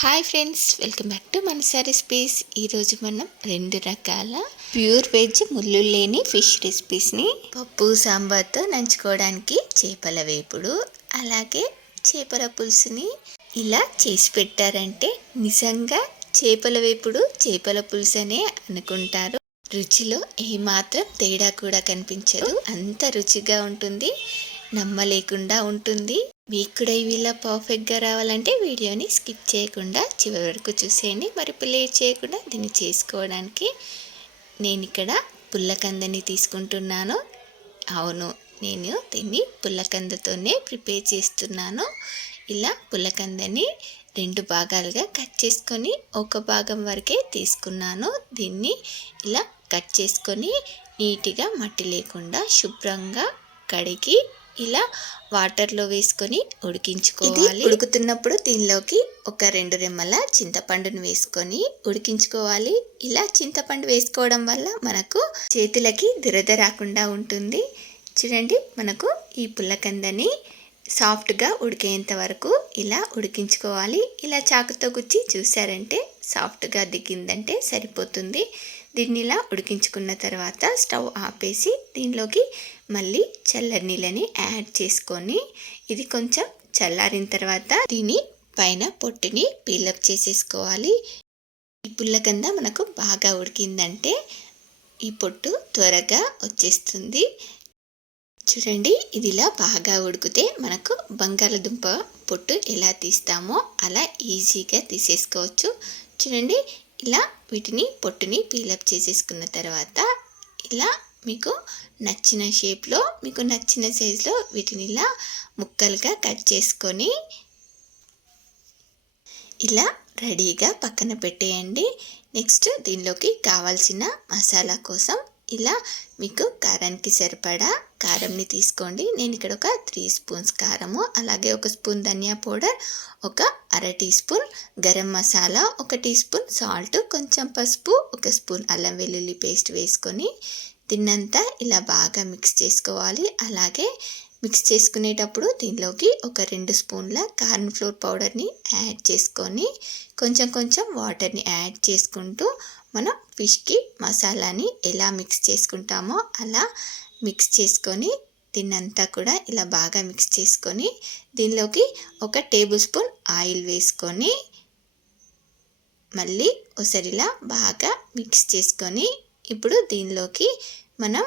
Hi friends welcome back to Manasa recipes. ఈరోజు మనం రెండు రకాల ప్యూర్ వెజ్ ముళ్ళు లేని ఫిష్ రెసిపీస్ని పప్పు సాంబార్తో నంచుకోవడానికి చేపల వేపుడు అలాగే చేపల పులుసుని ఇలా చేసి పెట్టారంటే నిజంగా చేపల వేపుడు చేపల పులుసు అనే అనుకుంటారు. రుచిలో ఏమాత్రం తేడా కూడా కనిపించదు. అంత రుచిగా ఉంటుంది నమ్మలేకుండా ఉంటుంది. మీకు కూడా ఇవి ఇలా పర్ఫెక్ట్గా రావాలంటే వీడియోని స్కిప్ చేయకుండా చివరి వరకు చూసేయండి. మరి ప్లే చేయకుండా దీన్ని చేసుకోవడానికి నేను ఇక్కడ పుల్లకందని తీసుకుంటున్నాను. అవును నేను దీన్ని పుల్లకందతోనే ప్రిపేర్ చేస్తున్నాను. ఇలా పుల్లకందని రెండు భాగాలుగా కట్ చేసుకొని ఒక భాగం వరకే తీసుకున్నాను. దీన్ని ఇలా కట్ చేసుకొని నీట్గా మట్టి లేకుండా శుభ్రంగా కడిగి ఇలా వాటర్లో వేసుకొని ఉడికించుకోవాలి. ఉడుకుతున్నప్పుడు దీనిలోకి ఒక రెండు రెమ్మల చింతపండును వేసుకొని ఉడికించుకోవాలి. ఇలా చింతపండు వేసుకోవడం వల్ల మనకు చేతులకి దురద రాకుండా ఉంటుంది. చూడండి మనకు ఈ పుల్లకందని సాఫ్ట్గా ఉడికేంత వరకు ఇలా ఉడికించుకోవాలి. ఇలా చాకుతో గుచ్చి చూసారంటే సాఫ్ట్గా దిగిందంటే సరిపోతుంది. దీన్ని ఇలా ఉడికించుకున్న తర్వాత స్టవ్ ఆపేసి దీనిలోకి మళ్ళీ చల్లని నీళ్ళని యాడ్ చేసుకొని ఇది కొంచెం చల్లారిన తర్వాత దీని పైన పొట్టుని పీలప్ చేసేసుకోవాలి. ఈ పుల్లకంద మనకు బాగా ఉడికిందంటే ఈ పొట్టు త్వరగా వచ్చేస్తుంది. చూడండి ఇది ఇలా బాగా ఉడికితే మనకు బంగాళదుంప పొట్టు ఎలా తీస్తామో అలా ఈజీగా తీసేసుకోవచ్చు. చూడండి ఇలా వీటిని పొట్టుని పీలప్ చేసేసుకున్న తర్వాత ఇలా మీకు నచ్చిన షేప్లో మీకు నచ్చిన సైజులో వీటిని ఇలా ముక్కలుగా కట్ చేసుకొని ఇలా రెడీగా పక్కన పెట్టేయండి. నెక్స్ట్ దీనిలోకి కావాల్సిన మసాలా కోసం ఇలా మీకు కారానికి సరిపడా కారంని తీసుకోండి. నేను ఇక్కడ ఒక త్రీ స్పూన్స్ కారము అలాగే ఒక స్పూన్ ధనియా పౌడర్ ఒక అర టీ స్పూన్ గరం మసాలా ఒక టీ స్పూన్ సాల్ట్ కొంచెం పసుపు ఒక స్పూన్ అల్లం వెల్లుల్లి పేస్ట్ వేసుకొని తిన్నంతా ఇలా బాగా మిక్స్ చేసుకోవాలి. అలాగే మిక్స్ చేసుకునేటప్పుడు దీనిలోకి ఒక రెండు స్పూన్ల కార్న్ ఫ్లోర్ పౌడర్ని యాడ్ చేసుకొని కొంచెం కొంచెం వాటర్ని యాడ్ చేసుకుంటూ మనం ఫిష్కి మసాలాని ఎలా మిక్స్ చేసుకుంటామో అలా మిక్స్ చేసుకొని దీన్నంతా కూడా ఇలా బాగా మిక్స్ చేసుకొని దీనిలోకి ఒక టేబుల్ స్పూన్ ఆయిల్ వేసుకొని మళ్ళీ ఒకసారిలా బాగా మిక్స్ చేసుకొని ఇప్పుడు దీనిలోకి మనం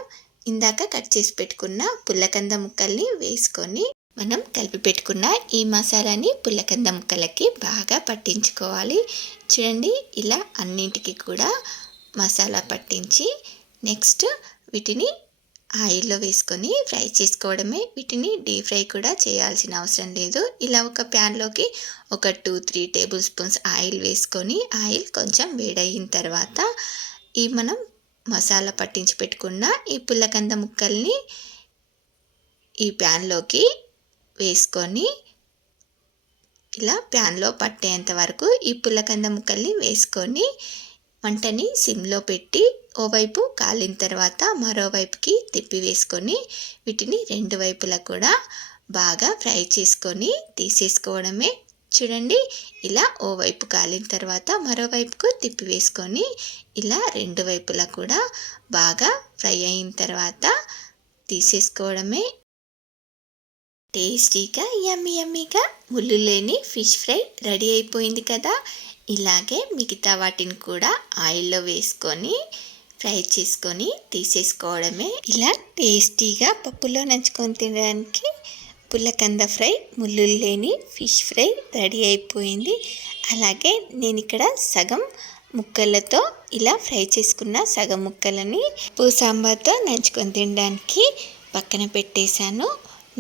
ఇందాక కట్ చేసి పెట్టుకున్న పుల్లకంద ముక్కల్ని వేసుకొని మనం కలిపి పెట్టుకున్న ఈ మసాలాని పుల్లకంద ముక్కలకి బాగా పట్టించుకోవాలి. చూడండి ఇలా అన్నింటికి కూడా మసాలా పట్టించి నెక్స్ట్ వీటిని ఆయిల్లో వేసుకొని ఫ్రై చేసుకోవడమే. వీటిని డీప్ ఫ్రై కూడా చేయాల్సిన అవసరం లేదు. ఇలా ఒక ప్యాన్లోకి ఒక two three tablespoons oil వేసుకొని ఆయిల్ కొంచెం వేడయిన తర్వాత ఈ మనం మసాలా పట్టించి పెట్టుకున్న ఈ పుల్లకంద ముక్కల్ని ఈ ప్యాన్లోకి వేసుకొని ఇలా ప్యాన్లో పట్టేంత వరకు ఈ పుల్లకంద ముక్కల్ని వేసుకొని వంటని సిమ్లో పెట్టి ఓవైపు కాలిన తర్వాత మరోవైపుకి తిప్పి వేసుకొని వీటిని రెండు వైపులా కూడా బాగా ఫ్రై చేసుకొని తీసేసుకోవడమే. చూడండి ఇలా ఓవైపు కాలిన తర్వాత మరోవైపుకు తిప్పి వేసుకొని ఇలా రెండు వైపులా కూడా బాగా ఫ్రై అయిన తర్వాత తీసేసుకోవడమే. టేస్టీగా యమ్మీ యమ్మీగా ముళ్ళు లేని ఫిష్ ఫ్రై రెడీ అయిపోయింది కదా. ఇలాగే మిగతా వాటిని కూడా ఆయిల్లో వేసుకొని ఫ్రై చేసుకొని తీసేసుకోవడమే. ఇలా టేస్టీగా పప్పులో నంచుకొని తినడానికి పుల్లకంద ఫ్రై ముళ్ళు లేని ఫిష్ ఫ్రై రెడీ అయిపోయింది. అలాగే నేను ఇక్కడ సగం ముక్కలతో ఇలా ఫ్రై చేసుకున్న సగం ముక్కలని పూ సాంబార్తో నంచుకొని తినడానికి పక్కన పెట్టేశాను.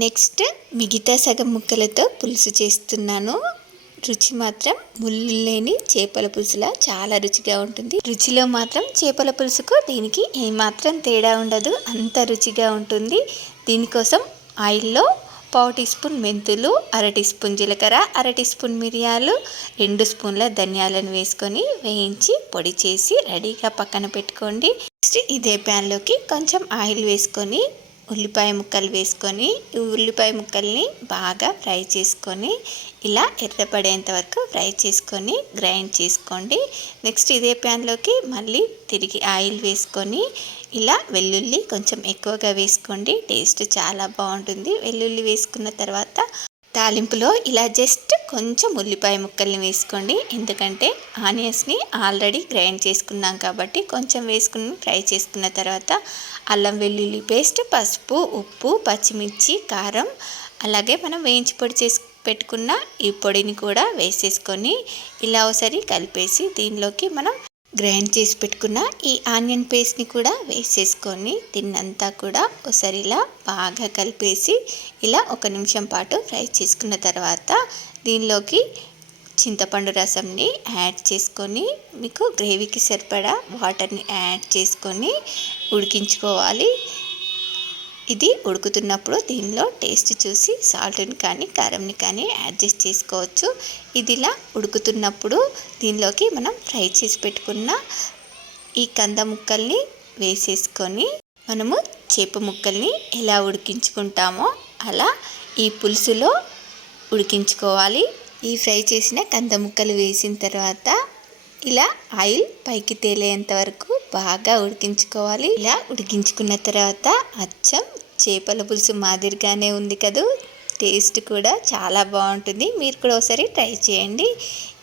నెక్స్ట్ మిగతా సగం ముక్కలతో పులుసు చేస్తున్నాను. రుచి మాత్రం ముళ్ళు లేని చేపల పులుసులా చాలా రుచిగా ఉంటుంది. రుచిలో మాత్రం చేపల పులుసుకు దీనికి ఏమాత్రం తేడా ఉండదు. అంత రుచిగా ఉంటుంది. దీనికోసం ఆయిల్లో పావు టీ స్పూన్ మెంతులు అర టీ స్పూన్ జీలకర్ర అర టీ స్పూన్ మిరియాలు రెండు స్పూన్ల ధనియాలను వేసుకొని వేయించి పొడి చేసి రెడీగా పక్కన పెట్టుకోండి. నెక్స్ట్ ఇదే ప్యాన్లోకి కొంచెం ఆయిల్ వేసుకొని ఉల్లిపాయ ముక్కలు వేసుకొని ఈ ఉల్లిపాయ ముక్కల్ని బాగా ఫ్రై చేసుకొని ఇలా ఎర్రపడేంత వరకు ఫ్రై చేసుకొని గ్రైండ్ చేసుకోండి. నెక్స్ట్ ఇదే ప్యాన్లోకి మళ్ళీ తిరిగి ఆయిల్ వేసుకొని ఇలా వెల్లుల్లి కొంచెం ఎక్కువగా వేసుకోండి. టేస్ట్ చాలా బాగుంటుంది. వెల్లుల్లి వేసుకున్న తర్వాత తాలింపులో ఇలా జస్ట్ కొంచెం ఉల్లిపాయ ముక్కల్ని వేసుకోండి. ఎందుకంటే ఆనియన్స్ని ఆల్రెడీ గ్రైండ్ చేసుకున్నాం కాబట్టి కొంచెం వేసుకుని ఫ్రై చేసుకున్న తర్వాత అల్లం వెల్లుల్లి పేస్ట్ పసుపు ఉప్పు పచ్చిమిర్చి కారం అలాగే మనం వేయించి పొడి చేసి పెట్టుకున్న ఈ పొడిని కూడా వేసేసుకొని ఇలా ఒకసారి కలిపేసి దీనిలోకి మనం గ్రైండ్ చేసి పెట్టుకున్న ఈ ఆనియన్ పేస్ట్ని కూడా వేసేసుకొని తిన్నంతా కూడా ఒకసారి ఇలా బాగా కలిపేసి ఇలా ఒక నిమిషం పాటు ఫ్రై చేసుకున్న తర్వాత దీనిలోకి చింతపండు రసంని యాడ్ చేసుకొని మీకు గ్రేవీకి సరిపడా వాటర్ని యాడ్ చేసుకొని ఉడికించుకోవాలి. ఇది ఉడుకుతున్నప్పుడు దీనిలో టేస్ట్ చూసి సాల్ట్ని కానీ కారంని కానీ అడ్జస్ట్ చేసుకోవచ్చు. ఇది ఇలా ఉడుకుతున్నప్పుడు దీనిలోకి మనం ఫ్రై చేసి పెట్టుకున్న ఈ కంద ముక్కల్ని వేసేసుకొని మనము చేప ముక్కల్ని ఎలా ఉడికించుకుంటామో అలా ఈ పులుసులో ఉడికించుకోవాలి. ఈ ఫ్రై చేసిన కంద ముక్కలు వేసిన తర్వాత ఇలా ఆయిల్ పైకి తేలేంత వరకు బాగా ఉడికించుకోవాలి. ఇలా ఉడికించుకున్న తర్వాత అచ్చం చేపల పులుసు మాదిరిగానే ఉంది కదూ? టేస్ట్ కూడా చాలా బాగుంటుంది. మీరు కూడా ఒకసారి ట్రై చేయండి.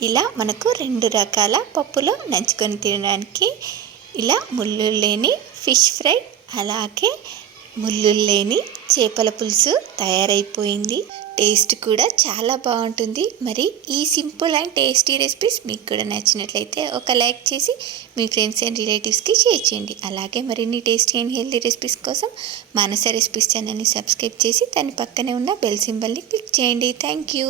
ఇలా మనకు రెండు రకాల పప్పులో నంచుకొని తినడానికి. ఇలా ముళ్ళు లేని ఫిష్ ఫ్రై అలాగే ముళ్ళు లేని చేపల పులుసు తయారైపోయింది. టేస్ట్ కూడా చాలా బాగుంటుంది. మరి ఈ సింపుల్ అండ్ టేస్టీ రెసిపీస్ మీకు కూడా నచ్చినట్లయితే ఒక లైక్ చేసి మీ ఫ్రెండ్స్ అండ్ రిలేటివ్స్కి షేర్ చేయండి. అలాగే మరిన్ని టేస్టీ అండ్ హెల్తీ రెసిపీస్ కోసం మానస రెసిపీస్ ఛానల్ని సబ్స్క్రైబ్ చేసి దాని పక్కనే ఉన్న బెల్ సింబల్ని క్లిక్ చేయండి. Thank you.